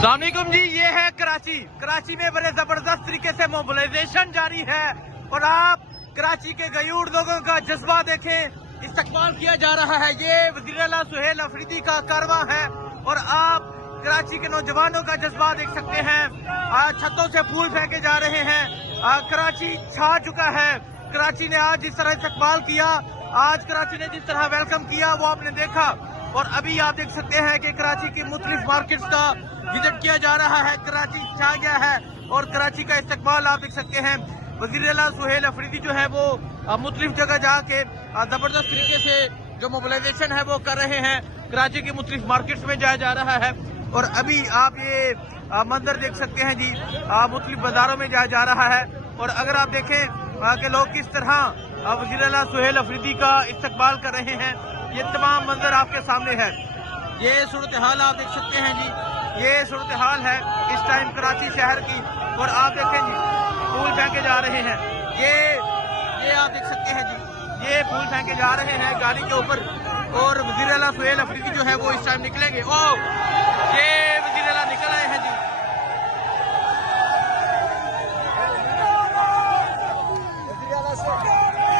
अस्सलामुअलैकुम जी, ये है कराची में बड़े जबरदस्त तरीके से मोबिलाइजेशन जारी है और आप कराची के गयूर लोगों का जज्बा देखें, इस्तकबाल किया जा रहा है। ये वज़ीर आला सुहेल अफरीदी का कारवां है और आप कराची के नौजवानों का जज्बा देख सकते हैं। छतों से फूल फेंके जा रहे हैं। कराची छा चुका है। कराची ने आज जिस तरह इस्तकबाल किया, आज कराची ने जिस तरह वेलकम किया, वो आपने देखा। और अभी आप देख सकते हैं कि कराची की मुख्तलिफ मार्केट्स का विजिट किया जा रहा है। कराची छा गया है और कराची का इस्तकबाल आप देख सकते हैं। वज़ीर आला सुहेल अफरीदी जो है वो मुख्तलिफ जगह जाके जबरदस्त तरीके से जो मोबिलाइजेशन है वो कर रहे हैं। कराची की मुख्तलिफ मार्केट्स में जाया जा रहा है और अभी आप ये मंजर देख सकते हैं जी, मुख्तलिफ बाजारों में जाया जा रहा है। और अगर आप देखें कि लोग किस तरह वज़ीर आला सुहेल अफरीदी का इस्तकबाल कर रहे हैं, ये तमाम मंजर आपके सामने है। ये सूरत हाल आप देख सकते हैं जी, ये सूरत हाल है इस टाइम कराची शहर की। और आप देखें जी, फूल फेंके जा रहे हैं। ये आप देख सकते हैं जी, ये फूल फेंके जा रहे हैं गाड़ी के ऊपर। और वज़ीर आला सुहेल अफरीदी जो है वो इस टाइम निकलेंगे। ओ, ये वज़ीर आला निकल आए हैं जी।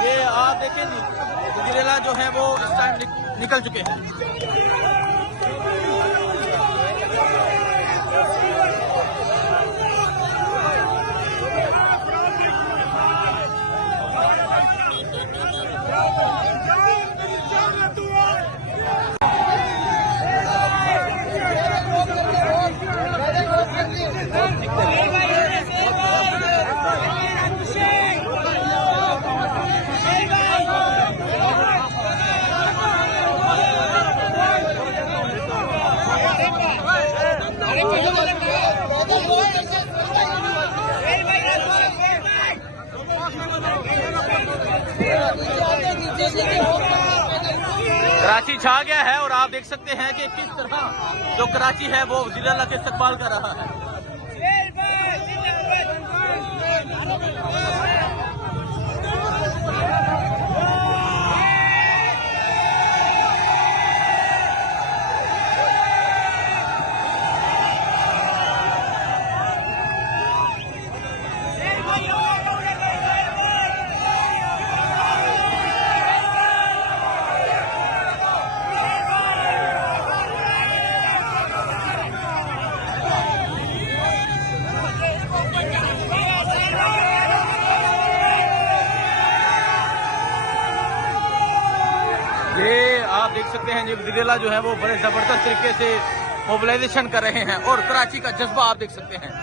ये आप देखें जी, वज़ीर आला जो है वो इस टाइम निकल चुके हैं। कराची छा गया है और आप देख सकते हैं कि किस तरह जो कराची है वो वज़ीर आला के इस्तकबाल कर रहा है। ये आप देख सकते हैं जी, वज़ीर आला जो है वो बड़े जबरदस्त तरीके से मोबिलाइजेशन कर रहे हैं और कराची का जज्बा आप देख सकते हैं।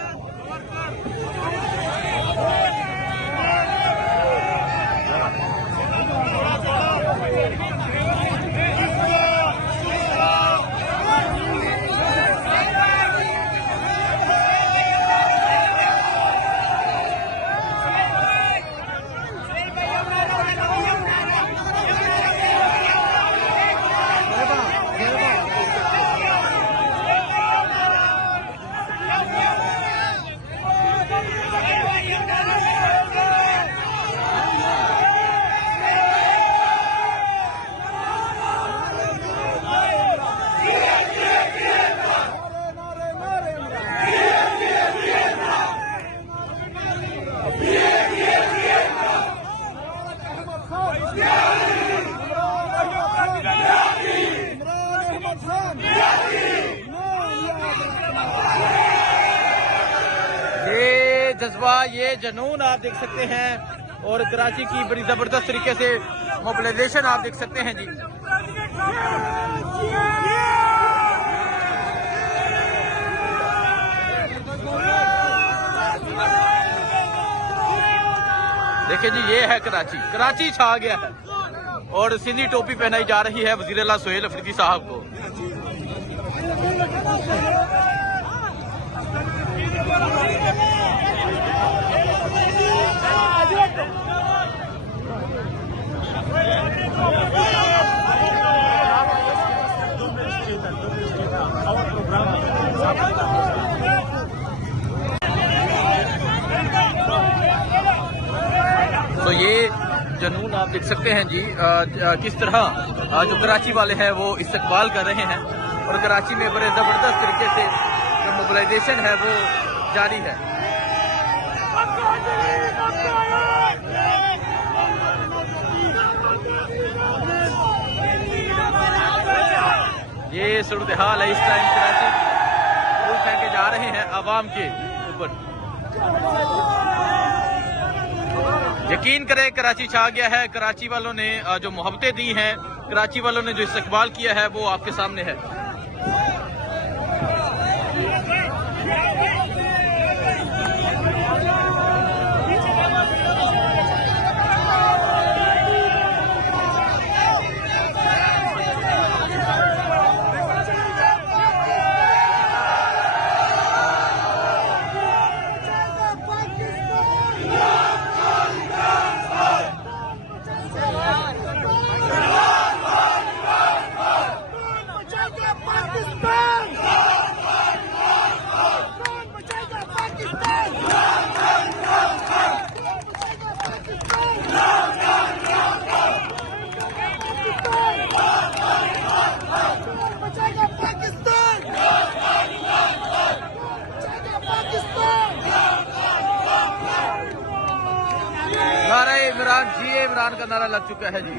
ये जज्बा, ये जुनून आप देख सकते हैं और कराची की बड़ी जबरदस्त तरीके से मोबिलाइजेशन आप देख सकते हैं जी। देखिए जी, ये है कराची छा गया है और सिंधी टोपी पहनाई जा रही है वज़ीर आला सुहेल अफरीदी साहब को। तो ये जुनून आप देख सकते हैं जी, किस तरह जो कराची वाले हैं वो इस्तकबाल कर रहे हैं और कराची में बड़े जबरदस्त तरीके से मोबिलाइजेशन है वो जारी है। ये सूरत हाल है इस टाइम कराची। फूल फेंके जा रहे हैं आवाम के ऊपर। यकीन करें कराची छा गया है। कराची वालों ने जो मोहब्बतें दी हैं, कराची वालों ने जो इस्तकबाल किया है वो आपके सामने है। नारा इमरान जी, इमरान का नारा लग चुका है जी।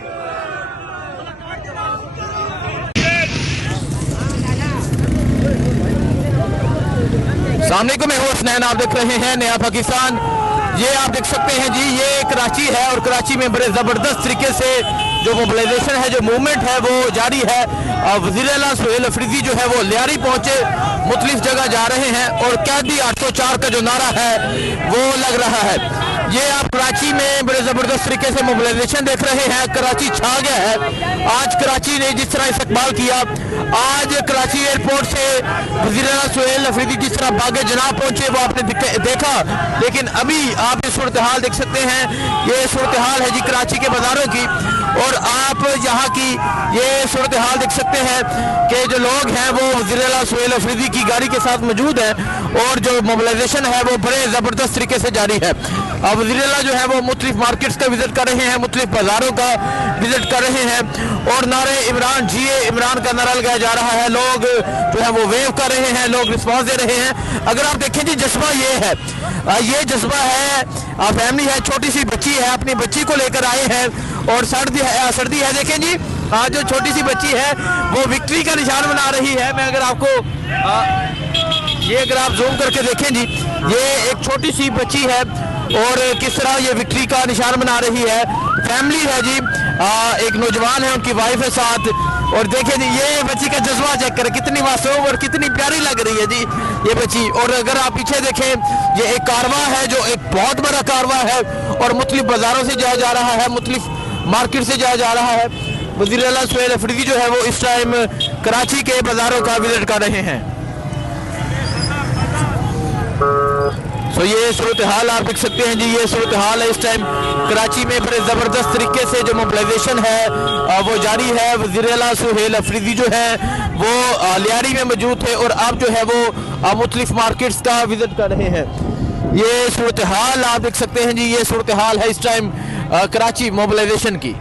सामने को मैं हूँ हसनैन, आप देख रहे हैं नया पाकिस्तान। ये आप देख सकते हैं जी, ये कराची है और कराची में बड़े जबरदस्त तरीके से जो मोबिलाइजेशन है, जो मूवमेंट है वो जारी है। वज़ीर आला सुहेल अफरीदी जो है वो लियारी पहुंचे, मुख्तलिफ जगह जा रहे हैं और कैदी 804 का जो नारा है वो लग रहा है। ये आप कराची में बड़े जबरदस्त तरीके से मोबिलाइजेशन देख रहे हैं। कराची छा गया है। आज कराची ने जिस तरह इस्तकबाल किया, आज कराची एयरपोर्ट से वज़ीर आला सुहेल अफरीदी जिस तरह बागे जनाब पहुंचे वो आपने देखा। लेकिन अभी आप ये सूरत हाल देख सकते हैं, ये सूरत हाल है जी कराची के बाजारों की। और आप यहाँ की ये सूरत हाल देख सकते हैं कि जो लोग हैं वो वज़ीर आला सुहेल अफरीदी की गाड़ी के साथ मौजूद हैं और जो मोबिलाइजेशन है वो बड़े ज़बरदस्त तरीके से जारी है। अब वज़ीर आला जो है वो मुख्तलिफ मार्केट्स का विजिट कर रहे हैं, मुख्तलिफ बाजारों का विजिट कर रहे हैं और नारे इमरान जी, इमरान का नारा लगाया जा रहा है। लोग जो है वो वेव कर रहे हैं, लोग रिस्पॉन्स दे रहे हैं। अगर आप देखें जी, जज्बा ये है, ये जज्बा है, फैमिली है, छोटी सी बच्ची है, अपनी बच्ची को लेकर आए हैं और सर्दी है। देखें जी, आज जो छोटी सी बच्ची है वो विक्ट्री का निशान बना रही है। मैं अगर आपको ये अगर आप जूम करके देखें जी, ये एक छोटी सी बच्ची है और किस तरह ये विक्ट्री का निशान बना रही है। फैमिली है जी, एक नौजवान है, उनकी वाइफ है साथ। और देखें जी, ये बच्ची का जज्बा चेक करें, कितनी मासूम और कितनी प्यारी लग रही है जी ये बच्ची। और अगर आप पीछे देखें, ये एक कारवां है जो एक बहुत बड़ा कारवां है और मुख्तलिफ बाजारों से जाया जा रहा है, मुख्तलिफ मार्केट से जाया जा रहा है। वज़ीर आला सुहेल अफरीदी जो है वो इस टाइम कराची के बाजारों का विजिट कर रहे हैं। तो ये सूरत हाल आप देख सकते हैं जी, ये सूरत हाल है इस टाइम कराची में। बड़े ज़बरदस्त तरीके से जो मोबिलाइजेशन है वो जारी है। वज़ीर आला सुहेल अफरीदी जो है वो लियारी में मौजूद थे और अब जो है वो मुख्तलिफ मार्केट्स का विजिट कर रहे हैं। ये सूरत हाल आप देख सकते हैं जी, ये सूरत हाल है इस टाइम कराची मोबिलाइजेशन की।